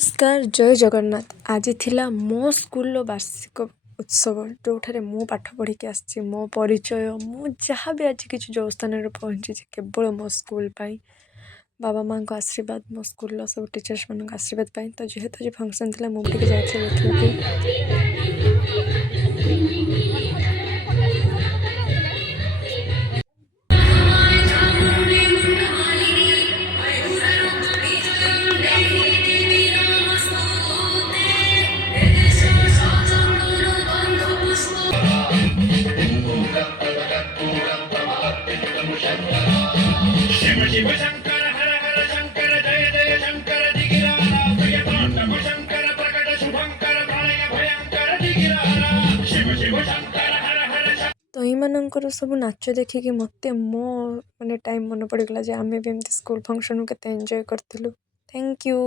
नमस्कार जय जगन्नाथ। आज थिला मो स्कूल वार्षिक उत्सव जो मु पाठ पढ़ी आसी मो परिचय मु जहाँ भी आज किसी जो स्थान पहुँची केवल मो स्कूल पाई बाबा माँ को आशीर्वाद मो स्कूल सब टीचर्स मान आशीर्वाद पाई। तो जेहेतु आज फंक्शन थी मुझे जाइए देखा शिव शिव शंकर हर हर शंकर जय जय शंकर दिगिरारा प्रियतांडव शंकर प्रकट शुभंकर प्रलय भयंकर दिगिरारा शिव शिव शंकर हर हर तो यहींकर सब नाच देखिकी मत मो माने टाइम मन पड़गला आम भी एमती स्कूल फंक्शन के एंजॉय करूँ। Thank you.